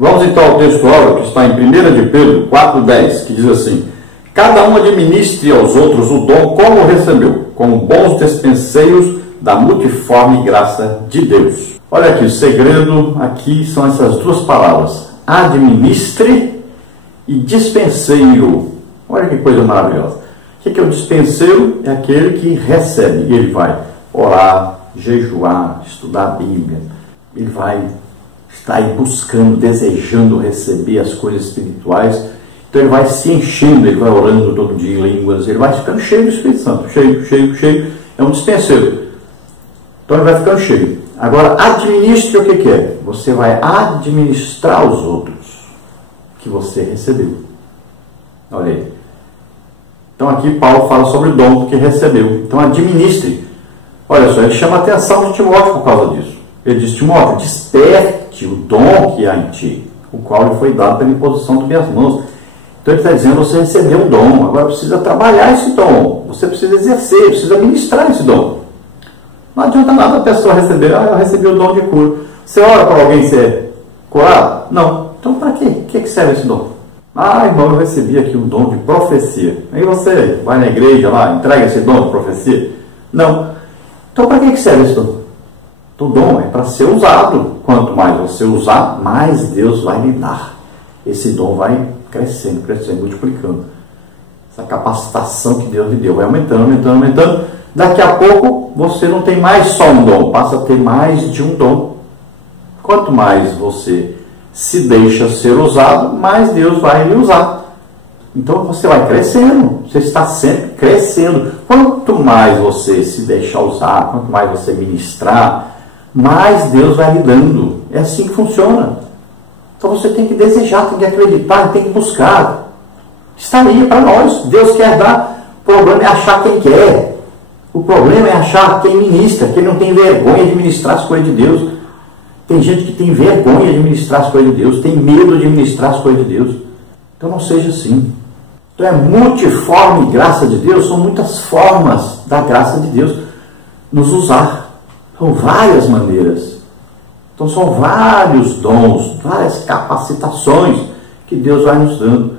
Vamos então ao texto áureo que está em 1 de Pedro 4,10, que diz assim: cada um administre aos outros o dom como recebeu, como bons despenseiros da multiforme graça de Deus. Olha aqui, o segredo aqui são essas duas palavras, administre e dispenseiro. Olha que coisa maravilhosa. O que é o dispenseiro? É aquele que recebe. Ele vai orar, jejuar, estudar a Bíblia. Ele vai estar aí buscando, desejando receber as coisas espirituais. Então ele vai se enchendo, ele vai orando todo dia em línguas, ele vai ficando cheio do Espírito Santo. Cheio. É um dispenseiro. Então ele vai ficando cheio. Agora, administre o que é? Você vai administrar os outros que você recebeu. Olha aí. Então aqui Paulo fala sobre o dom que recebeu. Então administre. Olha só, ele chama a atenção de Timóteo por causa disso. Ele diz: Timóteo, desperte o dom que há em ti, o qual lhe foi dado pela imposição das minhas mãos. Então ele está dizendo: você recebeu um dom, agora precisa trabalhar esse dom. Você precisa exercer, precisa ministrar esse dom. Não adianta nada a pessoa receber: eu recebi o dom de cura. Você ora para alguém ser curado? Não. Então para quê? O que serve esse dom? Irmão, eu recebi aqui um dom de profecia. Aí você vai na igreja lá, entrega esse dom de profecia? Não. Então para que serve esse dom? O dom é para ser usado. Quanto mais você usar, mais Deus vai lhe dar. Esse dom vai crescendo, multiplicando. Essa capacitação que Deus lhe deu vai aumentando. Daqui a pouco você não tem mais só um dom, passa a ter mais de um dom. Quanto mais você se deixa ser usado, mais Deus vai lhe usar. Então você vai crescendo, você está sempre crescendo. Quanto mais você se deixar usar, quanto mais você ministrar, mais Deus vai lhe dando. É assim que funciona. Então você tem que desejar, tem que acreditar, tem que buscar. Está aí para nós. Deus quer dar. O problema é achar quem quer. O problema é achar quem ministra, quem não tem vergonha de ministrar as coisas de Deus. Tem gente que tem vergonha de ministrar as coisas de Deus, tem medo de ministrar as coisas de Deus. Então não seja assim. Então é multiforme graça de Deus, são muitas formas da graça de Deus nos usar. São várias maneiras. Então são vários dons, várias capacitações que Deus vai nos dando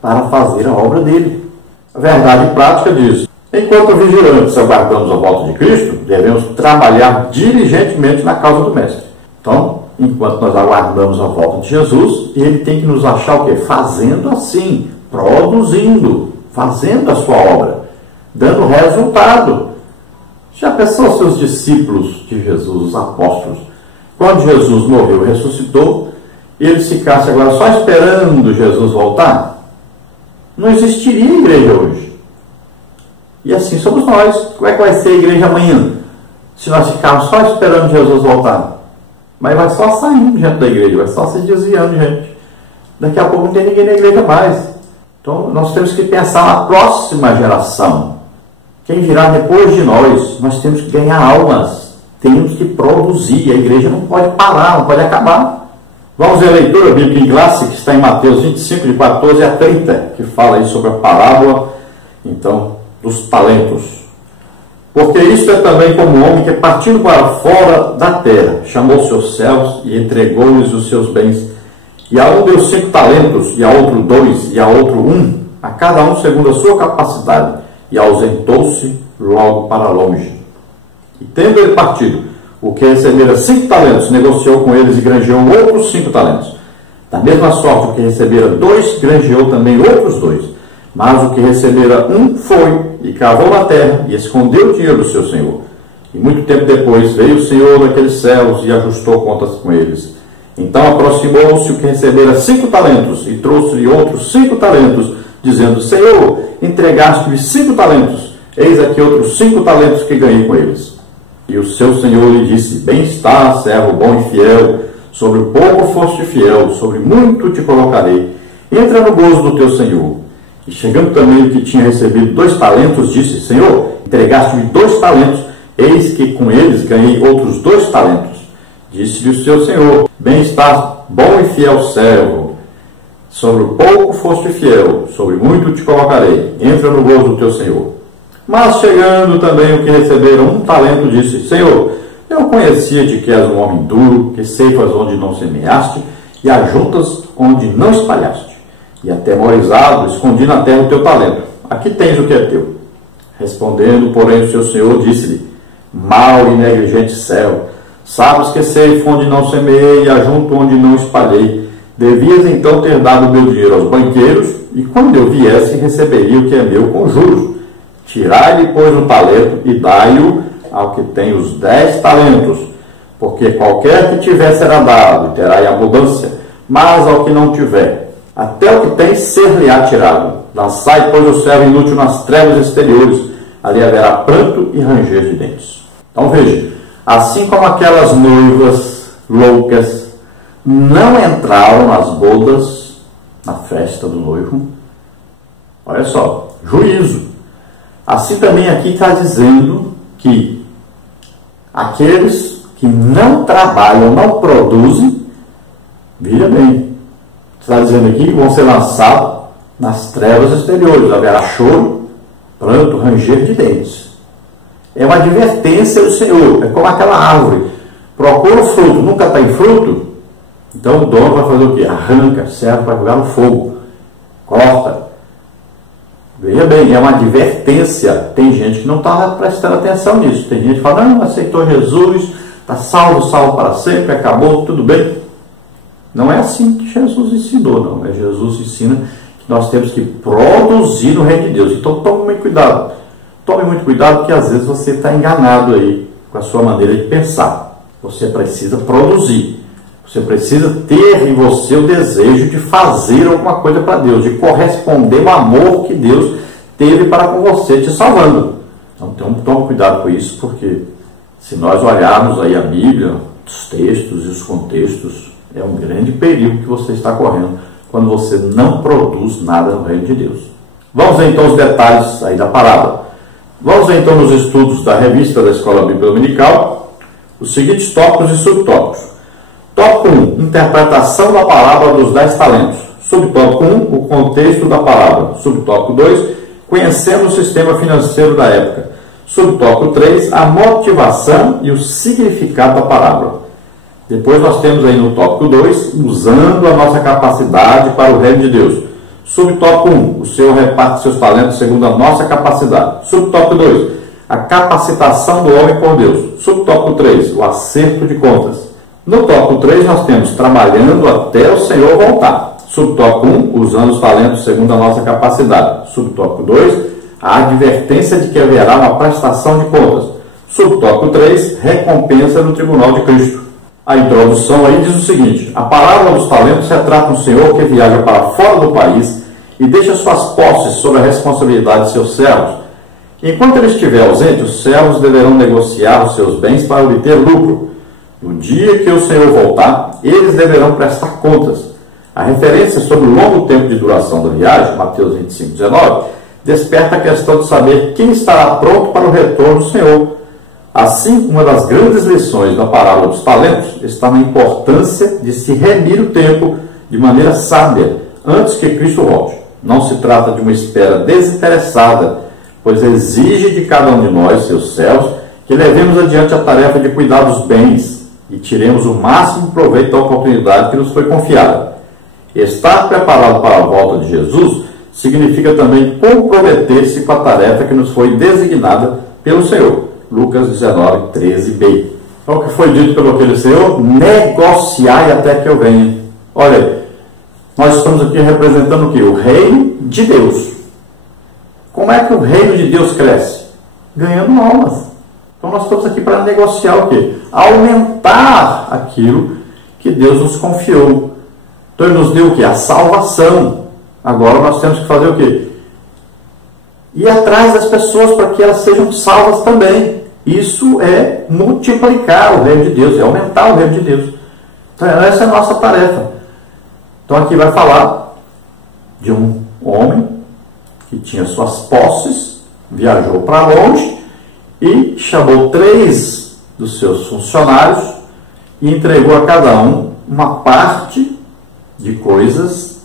para fazer a obra dele. A verdade prática diz: enquanto vigilantes aguardamos a volta de Cristo, devemos trabalhar diligentemente na causa do Mestre. Então, enquanto nós aguardamos a volta de Jesus, ele tem que nos achar o quê? Fazendo assim, produzindo, fazendo a sua obra, dando resultado. Já pensou os seus discípulos de Jesus, os apóstolos, quando Jesus morreu e ressuscitou, eles ficassem agora só esperando Jesus voltar? Não existiria igreja hoje. E assim somos nós. Como é que vai ser a igreja amanhã? Se nós ficarmos só esperando Jesus voltar? Mas vai só saindo gente da igreja, vai só se desviando gente. Daqui a pouco não tem ninguém na igreja mais. Então nós temos que pensar na próxima geração. Quem virá depois de nós temos que ganhar almas. Temos que produzir. A igreja não pode parar, não pode acabar. Vamos ver a leitura bíblica em classe, que está em Mateus 25, de 14 a 30, que fala aí sobre a parábola, então, dos talentos. Porque isto é também como um homem que, partindo para fora da terra, chamou seus servos e entregou-lhes os seus bens. E a um deu 5 talentos, e a outro 2, e a outro 1, a cada um segundo a sua capacidade, e ausentou-se logo para longe. E tendo ele partido, o que recebera 5 talentos, negociou com eles e granjeou outros 5 talentos. Da mesma sorte, o que recebera 2, granjeou também outros 2. Mas o que recebera 1 foi e cavou na terra e escondeu o dinheiro do seu senhor. E muito tempo depois veio o senhor daqueles céus e ajustou contas com eles. Então aproximou-se o que recebera 5 talentos e trouxe-lhe outros 5 talentos, dizendo: Senhor, entregaste-me 5 talentos, eis aqui outros 5 talentos que ganhei com eles. E o seu senhor lhe disse: Bem está, servo bom e fiel, sobre o pouco foste fiel, sobre muito te colocarei. Entra no gozo do teu senhor. E chegando também o que tinha recebido 2 talentos, disse: Senhor, entregaste-me 2 talentos, eis que com eles ganhei outros 2 talentos. Disse-lhe o seu senhor: Bem estás, bom e fiel servo, sobre o pouco foste fiel, sobre muito te colocarei, entra no gozo do teu senhor. Mas chegando também o que receberam 1 talento, disse: Senhor, eu conhecia-te que és um homem duro, que ceifas onde não semeaste, e ajuntas onde não espalhaste. E atemorizado, escondi na terra o teu talento. Aqui tens o que é teu. Respondendo, porém, o seu senhor disse-lhe: mau e negligente servo, sabes que ceifo onde não semeei e ajunto onde não espalhei. Devias então ter dado o meu dinheiro aos banqueiros, e quando eu viesse, receberia o que é meu com juros. Tirai-lhe, pois, o talento e dai-o ao que tem os 10 talentos, porque qualquer que tiver será dado, e terá em abundância, mas ao que não tiver, até o que tem ser-lhe-á tirado. Lançai, pois, o servo inútil nas trevas exteriores, ali haverá pranto e ranger de dentes. Então veja, assim como aquelas noivas loucas não entraram nas bodas, na festa do noivo, olha só, juízo. Assim também aqui está dizendo que aqueles que não trabalham, não produzem, veja bem, está dizendo aqui que vão ser lançados nas trevas exteriores, haverá choro, pranto, ranger de dentes. É uma advertência do Senhor, é como aquela árvore, procura o fruto, nunca está em fruto, então o dono vai fazer o quê? Arranca, serve para jogar no fogo, corta. Veja bem, é uma advertência. Tem gente que não está prestando atenção nisso. Tem gente que fala, não, aceitou Jesus, está salvo, salvo para sempre, acabou, tudo bem. Não é assim que Jesus ensinou, não. Jesus ensina que nós temos que produzir no reino de Deus. Então tome muito cuidado. Tome muito cuidado, porque às vezes você está enganado aí com a sua maneira de pensar. Você precisa produzir. Você precisa ter em você o desejo de fazer alguma coisa para Deus, de corresponder ao amor que Deus teve para com você, te salvando. Então tome cuidado com isso, porque se nós olharmos aí a Bíblia, os textos e os contextos, é um grande perigo que você está correndo quando você não produz nada no reino de Deus. Vamos ver então os detalhes aí da parábola. Vamos ver então nos estudos da revista da Escola Bíblica Dominical os seguintes tópicos e subtópicos. Tópico 1, interpretação da parábola dos 10 talentos. Subtópico 1, o contexto da parábola. Subtópico 2, conhecendo o sistema financeiro da época. Subtópico 3, a motivação e o significado da parábola. Depois nós temos aí no tópico 2, usando a nossa capacidade para o reino de Deus. Subtópico 1, o Senhor reparte seus talentos segundo a nossa capacidade. Subtópico 2, a capacitação do homem por Deus. Subtópico 3, o acerto de contas. No tópico 3, nós temos trabalhando até o Senhor voltar. Subtópico 1, usando os talentos segundo a nossa capacidade. Subtópico 2, a advertência de que haverá uma prestação de contas. Subtópico 3, recompensa no tribunal de Cristo. A introdução aí diz o seguinte: a parábola dos talentos retrata um senhor que viaja para fora do país e deixa suas posses sob a responsabilidade de seus servos. Enquanto ele estiver ausente, os servos deverão negociar os seus bens para obter lucro. No dia que o Senhor voltar, eles deverão prestar contas. A referência sobre o longo tempo de duração da viagem, Mateus 25, 19, desperta a questão de saber quem estará pronto para o retorno do Senhor. Assim, uma das grandes lições da parábola dos talentos está na importância de se remir o tempo de maneira sábia, antes que Cristo volte. Não se trata de uma espera desinteressada, pois exige de cada um de nós, seus servos, que levemos adiante a tarefa de cuidar dos bens e tiremos o máximo proveito da oportunidade que nos foi confiada. Estar preparado para a volta de Jesus significa também comprometer-se com a tarefa que nos foi designada pelo Senhor. Lucas 19, 13b. Então, o que foi dito pelo aquele Senhor? Negociai até que eu venha. Olha aí, nós estamos aqui representando o quê? O reino de Deus. Como é que o reino de Deus cresce? Ganhando almas. Então nós estamos aqui para negociar o quê? Aumentar aquilo que Deus nos confiou. Então Ele nos deu o quê? A salvação. Agora nós temos que fazer o quê? Ir atrás das pessoas para que elas sejam salvas também. Isso é multiplicar o reino de Deus, é aumentar o reino de Deus. Então essa é a nossa tarefa. Então aqui vai falar de um homem que tinha suas posses, viajou para longe e chamou 3 dos seus funcionários e entregou a cada um uma parte de coisas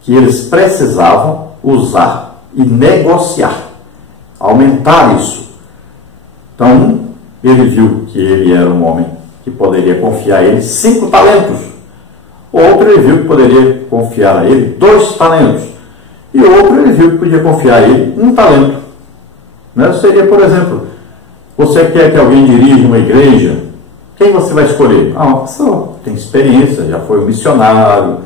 que eles precisavam usar e negociar, aumentar isso. Então, ele viu que ele era um homem que poderia confiar a ele 5 talentos. Outro ele viu que poderia confiar a ele 2 talentos. E outro ele viu que podia confiar a ele 1 talento. Né? Seria, por exemplo, você quer que alguém dirija uma igreja, quem você vai escolher? Uma pessoa que tem experiência, já foi um missionário,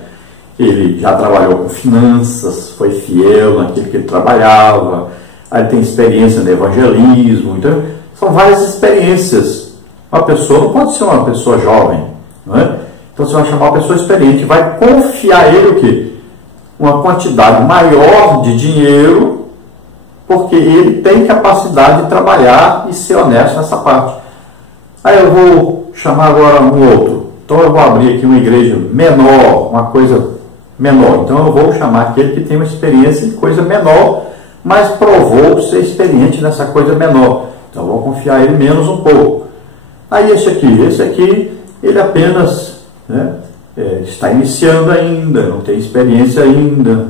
ele já trabalhou com finanças, foi fiel naquilo que ele trabalhava, aí ele tem experiência no evangelismo. Então, são várias experiências. Uma pessoa não pode ser uma pessoa jovem, não é? Então você vai chamar uma pessoa experiente, vai confiar a ele o quê? Uma quantidade maior de dinheiro, porque ele tem capacidade de trabalhar e ser honesto nessa parte. Aí eu vou chamar agora um outro. Então eu vou abrir aqui uma igreja menor, uma coisa menor. Então eu vou chamar aquele que tem uma experiência em coisa menor, mas provou ser experiente nessa coisa menor. Então eu vou confiar ele menos um pouco. Aí esse aqui, ele apenas, né, está iniciando ainda, não tem experiência ainda,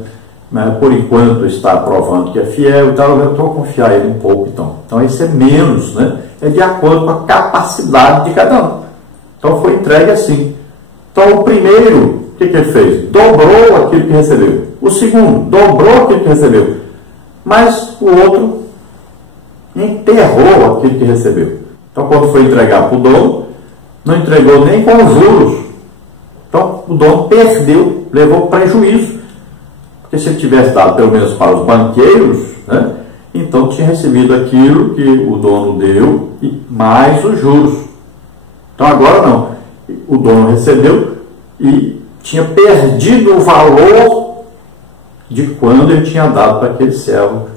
mas por enquanto está provando que é fiel e tal, eu vou confiar ele um pouco então. Então esse é menos, né? É de acordo com a capacidade de cada um. Então foi entregue assim. Então o primeiro, o que ele fez? Dobrou aquilo que recebeu. O segundo, dobrou aquilo que recebeu. Mas o outro enterrou aquilo que recebeu. Então quando foi entregar para o dono, não entregou nem com os juros. Então o dono perdeu, levou prejuízo. Porque se ele tivesse dado pelo menos para os banqueiros, né, então tinha recebido aquilo que o dono deu e mais os juros. Então agora não. O dono recebeu e tinha perdido o valor de quando ele tinha dado para aquele servo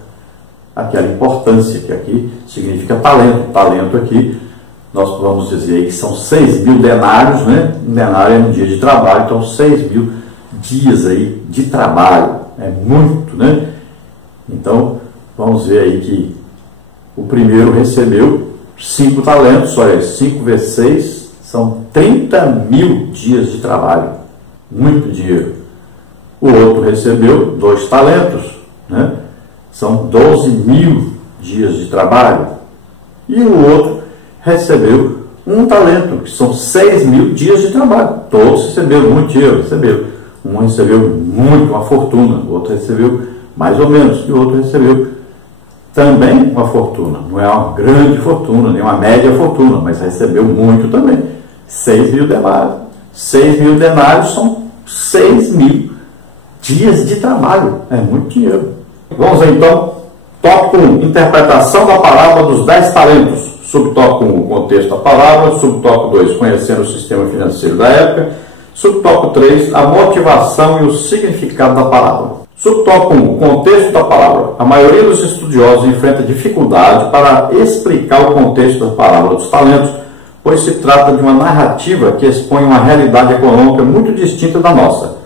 aquela importância, que aqui significa talento. Talento aqui, nós vamos dizer que são 6.000 denários, né? Um denário é um dia de trabalho, então 6.000 dias aí de trabalho. É muito, né? Então, vamos ver aí que o primeiro recebeu 5 talentos, olha, 5 vezes 6 são 30.000 dias de trabalho. Muito dinheiro. O outro recebeu 2 talentos, né? São 12.000 dias de trabalho. E o outro recebeu 1 talento, que são 6.000 dias de trabalho. Todos receberam muito dinheiro, receberam. Um recebeu muito, uma fortuna, o outro recebeu mais ou menos, e o outro recebeu também uma fortuna. Não é uma grande fortuna, nem uma média fortuna, mas recebeu muito também. 6.000 denários. 6.000 denários são 6.000 dias de trabalho. É muito dinheiro. Vamos então, tópico 1, interpretação da parábola dos 10 talentos. Subtópico 1, o contexto da parábola. Subtópico 2, conhecendo o sistema financeiro da época. Subtópico 3, a motivação e o significado da parábola. Subtópico 1, contexto da parábola. A maioria dos estudiosos enfrenta dificuldade para explicar o contexto da parábola dos talentos, pois se trata de uma narrativa que expõe uma realidade econômica muito distinta da nossa.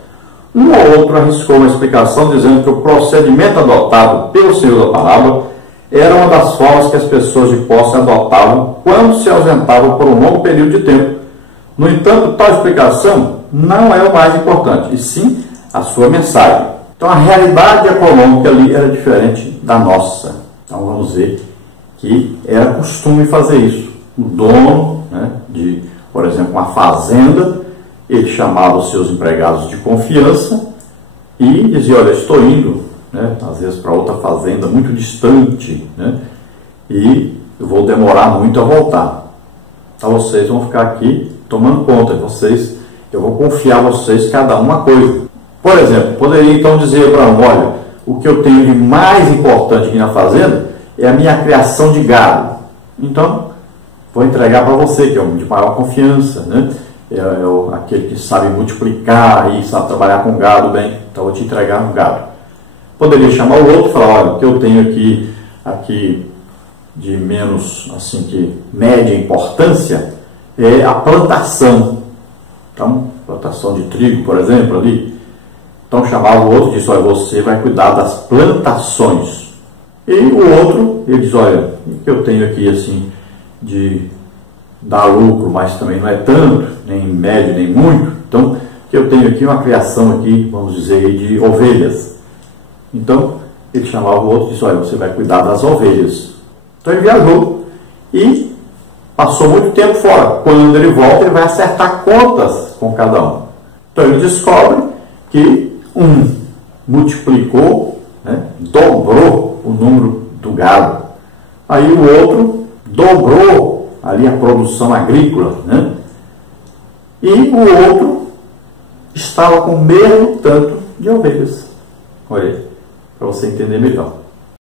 Um ou outro arriscou uma explicação dizendo que o procedimento adotado pelo senhor da parábola era uma das formas que as pessoas de posse adotavam quando se ausentavam por um longo período de tempo. No entanto, tal explicação não é o mais importante, e sim a sua mensagem. Então, a realidade econômica ali era diferente da nossa. Então, vamos ver que era costume fazer isso. O dono, né, de, por exemplo, uma fazenda, ele chamava os seus empregados de confiança e dizia, olha, estou indo, né, às vezes para outra fazenda muito distante, né, e eu vou demorar muito a voltar. Então, vocês vão ficar aqui tomando conta de vocês, eu vou confiar a vocês cada uma coisa. Por exemplo, poderia então dizer para Abraão, olha, o que eu tenho de mais importante aqui na fazenda é a minha criação de gado. Então, vou entregar para você, que é o de maior confiança, né? É aquele que sabe multiplicar e sabe trabalhar com gado bem, então vou te entregar um gado. Poderia chamar o outro e falar, olha, o que eu tenho aqui de menos, assim, que média importância, é a plantação. Então, plantação de trigo, por exemplo, ali. Então, chamava o outro e disse, olha, você vai cuidar das plantações. E o outro, ele diz, olha, o que eu tenho aqui, assim, de dar lucro, mas também não é tanto, nem médio, nem muito. Então, o que eu tenho aqui é uma criação aqui, vamos dizer, de ovelhas. Então, ele chamava o outro e disse, olha, você vai cuidar das ovelhas. Então, ele viajou e passou muito tempo fora. Quando ele volta, ele vai acertar contas com cada um. Então ele descobre que um multiplicou, né, dobrou o número do gado. Aí o outro dobrou ali a produção agrícola, né? E o outro estava com o mesmo tanto de ovelhas. Olha aí, para você entender melhor.